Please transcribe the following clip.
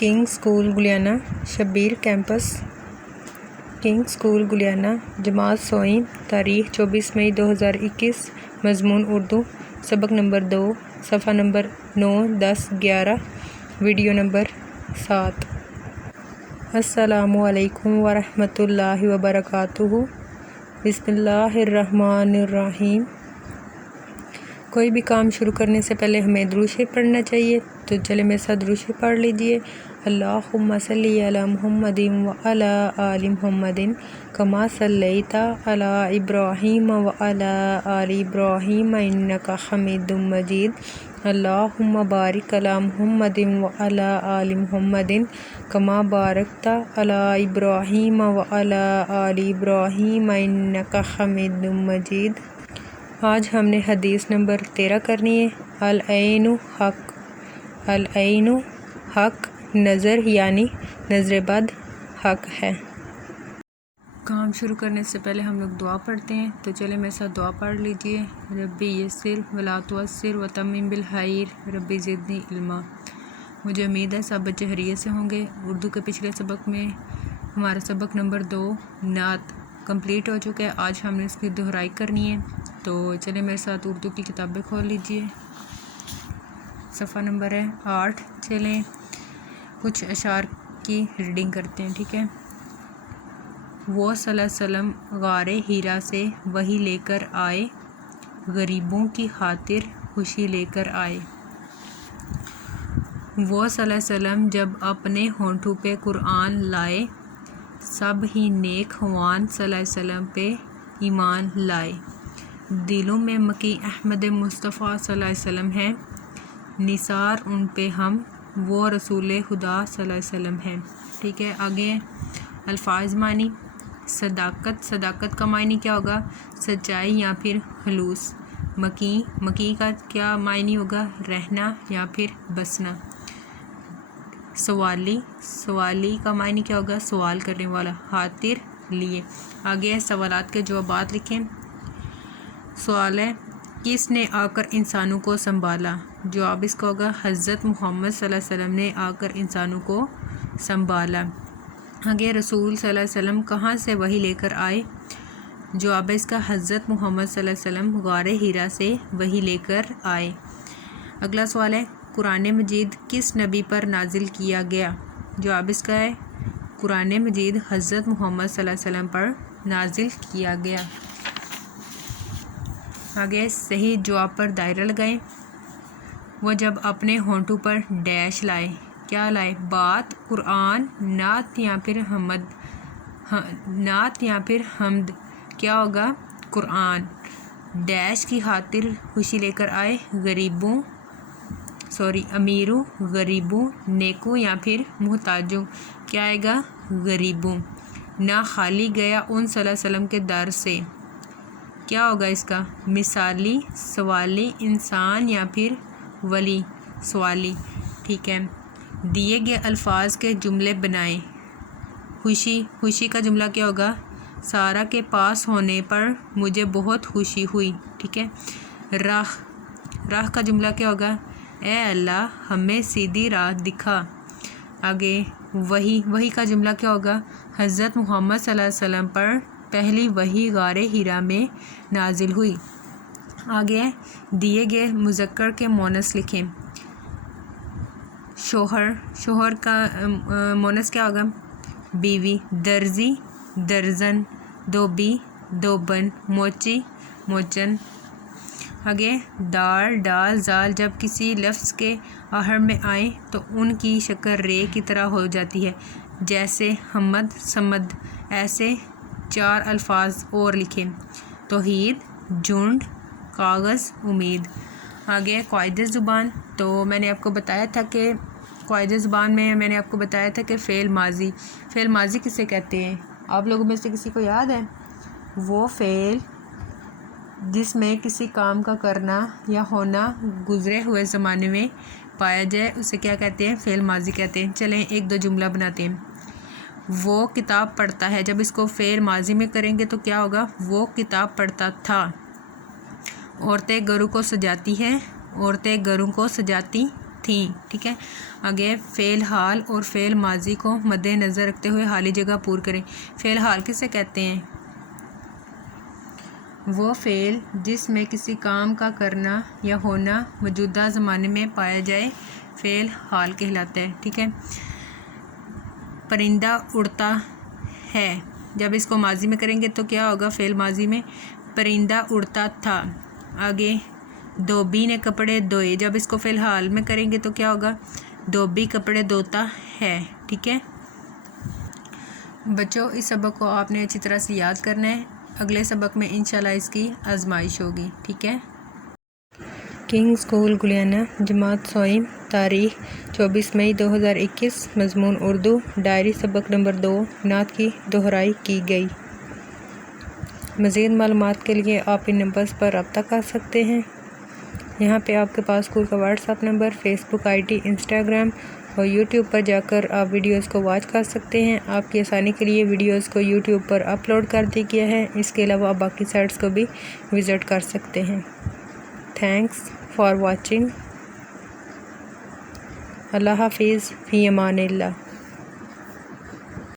King School Gulyana Shabbir campus King School Gulyana جماعت سوئیں تاریخ 24 مئی 2021 مضمون اردو سبق نمبر 2 صفحہ نمبر 9 10 11 ویڈیو نمبر 7 السلام علیکم ورحمۃ اللہ وبرکاتہ بسم اللہ الرحمن الرحیم۔ کوئی بھی کام شروع کرنے سے پہلے ہمیں درود شریف پڑھنا چاہیے، تو چلے میرے ساتھ درود شریف پڑھ لیجئے۔ اللہم صلی علی محمد وعلی آل محمد کما صلیت علی ابراہیم وعلی آل ابراہیم انک حمید مجید۔ اللہم بارک علی محمد وعلی آل محمد کما بارکت علی ابراہیم وعلی آل ابراہیم انک حمید مجید۔ آج ہم نے حدیث نمبر 13 کرنی ہے۔ العین حق، العین حق، نظر یعنی نظر بد حق ہے۔ کام شروع کرنے سے پہلے ہم لوگ دعا پڑھتے ہیں، تو چلے میرے ساتھ دعا پڑھ لیجئے۔ ربی یسر ولا تعسر وتمم بالخیر ربی زدنی علما۔ مجھے امید ہے سب بچے خیریت سے ہوں گے۔ اردو کے پچھلے سبق میں ہمارا سبق نمبر 2 نعت کمپلیٹ ہو چکا ہے۔ آج ہم نے اس کی دہرائی کرنی ہے، تو چلے میرے ساتھ اردو کی کتابیں کھول لیجئے۔ صفحہ نمبر ہے 8۔ چلیں کچھ اشعار کی ریڈنگ کرتے ہیں، ٹھیک ہے۔ وہ صلی اللہ علیہ وسلم غار حرا سے وحی لے کر آئے، غریبوں کی خاطر خوشی لے کر آئے۔ وہ صلی اللہ علیہ وسلم جب اپنے ہونٹوں پہ قرآن لائے، سب ہی نیک خوان صلی اللہ علیہ وسلم پہ ایمان لائے۔ دلوں میں مکی احمد مصطفیٰ صلی اللہ علیہ وسلم ہے، نثار ان پہ ہم وہ رسول خدا صلی اللہ علیہ وسلم ہیں، ٹھیک ہے۔ آگے الفاظ معنی۔ صداقت، صداقت کا معنی کیا ہوگا؟ سچائی یا پھر خلوص۔ مکی، مکی کا کیا معنی ہوگا؟ رہنا یا پھر بسنا۔ سوالی، سوالی کا معنی کیا ہوگا؟ سوال کرنے والا۔ خاطر، لیے۔ آگے سوالات کے جوابات لکھیں۔ سوال ہے کس نے آ کر انسانوں کو سنبھالا؟ جواب اس کا ہوگا حضرت محمد صلی اللہ علیہ وسلم نے آ کر انسانوں کو سنبھالا۔ آگے رسول صلی اللہ علیہ وسلم کہاں سے وحی لے کر آئے؟ جواب اس کا حضرت محمد صلی اللہ علیہ وسلم غار حرا سے وحی لے کر آئے۔ اگلا سوال ہے قرآن مجید کس نبی پر نازل کیا گیا؟ جواب اس کا ہے قرآن مجید حضرت محمد صلی اللہ علیہ وسلم پر نازل کیا گیا۔ آگے صحیح جواب پر دائرہ لگائیں۔ وہ جب اپنے ہونٹوں پر ڈیش لائے، کیا لائے؟ بات، قرآن، نعت یا پھر حمد، نعت یا پھر حمد، کیا ہوگا؟ قرآن۔ ڈیش کی خاطر خوشی لے کر آئے، غریبوں، امیروں، غریبوں، نیکوں یا پھر محتاجوں، کیا آئے گا؟ غریبوں۔ نہ خالی گیا ان صلی اللہ علیہ وسلم کے در سے، کیا ہوگا اس کا؟ مثالی، سوالی، انسان یا پھر ولی، سوالی، ٹھیک ہے۔ دیے گئے الفاظ کے جملے بنائیں۔ خوشی، خوشی کا جملہ کیا ہوگا؟ سارا کے پاس ہونے پر مجھے بہت خوشی ہوئی، ٹھیک ہے۔ راہ، راہ کا جملہ کیا ہوگا؟ اے اللہ ہمیں سیدھی راہ دکھا۔ آگے وحی، وحی کا جملہ کیا ہوگا؟ حضرت محمد صلی اللہ علیہ وسلم پر پہلی وحی غار حرا میں نازل ہوئی۔ آگے دیے گئے مذکر کے مونس لکھیں۔ شوہر، شوہر کا مونس کیا ہوگا؟ بیوی۔ درزی، درزن۔ دھوبی، دھوبن۔ موچی، موچن۔ آگے دال، ڈال، زال جب کسی لفظ کے آخر میں آئیں تو ان کی شکل رے کی طرح ہو جاتی ہے، جیسے حمد، صمد۔ ایسے 4 الفاظ اور لکھیں۔ توحید، جھنڈ، کاغذ، امید۔ آگے قواعد زبان۔ تو میں نے آپ کو بتایا تھا کہ قواعد زبان میں نے آپ کو بتایا تھا کہ فعل ماضی، فعل ماضی کسے کہتے ہیں؟ آپ لوگوں میں سے کسی کو یاد ہے؟ وہ فعل جس میں کسی کام کا کرنا یا ہونا گزرے ہوئے زمانے میں پایا جائے اسے کیا کہتے ہیں؟ فعل ماضی کہتے ہیں۔ چلیں ایک دو جملہ بناتے ہیں۔ وہ کتاب پڑھتا ہے، جب اس کو فعل ماضی میں کریں گے تو کیا ہوگا؟ وہ کتاب پڑھتا تھا۔ عورتیں گھروں کو سجاتی ہیں، عورتیں گھروں کو سجاتی تھیں. ٹھیک ہے. آگے فعل حال اور فعل ماضی کو مد نظر رکھتے ہوئے خالی جگہ پور کریں. فعل حال کسے کہتے ہیں؟ وہ فعل جس میں کسی کام کا کرنا یا ہونا موجودہ زمانے میں پایا جائے فعل حال کہلاتا ہے. ٹھیک ہے. پرندہ اڑتا ہے، جب اس کو ماضی میں کریں گے تو کیا ہوگا؟ فعل ماضی میں پرندہ اڑتا تھا. آگے دھوبی نے کپڑے دھوئے، جب اس کو فعل حال میں کریں گے تو کیا ہوگا؟ دھوبی کپڑے دھوتا ہے. ٹھیک ہے بچوں، اس سبق کو آپ نے اچھی طرح سے یاد کرنا ہے. اگلے سبق میں انشاءاللہ اس کی آزمائش ہوگی. ٹھیک ہے. کنگ اسکول گلیانہ، جماعت سوئم، تاریخ 24 مئی 2021، مضمون اردو، ڈائری سبق نمبر 2، نعت کی دہرائی کی گئی. مزید معلومات کے لیے آپ ان نمبرز پر رابطہ کر سکتے ہیں. یہاں پہ آپ کے پاس اسکول کا WhatsApp number, Facebook I D, Instagram اور یوٹیوب پر جا کر آپ ویڈیوز کو واچ کر سکتے ہیں. آپ کی آسانی کے لیے ویڈیوز کو یوٹیوب پر اپلوڈ کر دیا گیا ہے. اس کے علاوہ آپ باقی سائٹس کو بھی وزٹ کر سکتے ہیں. Thanks for watching. اللہ حافظ. فی امان اللہ.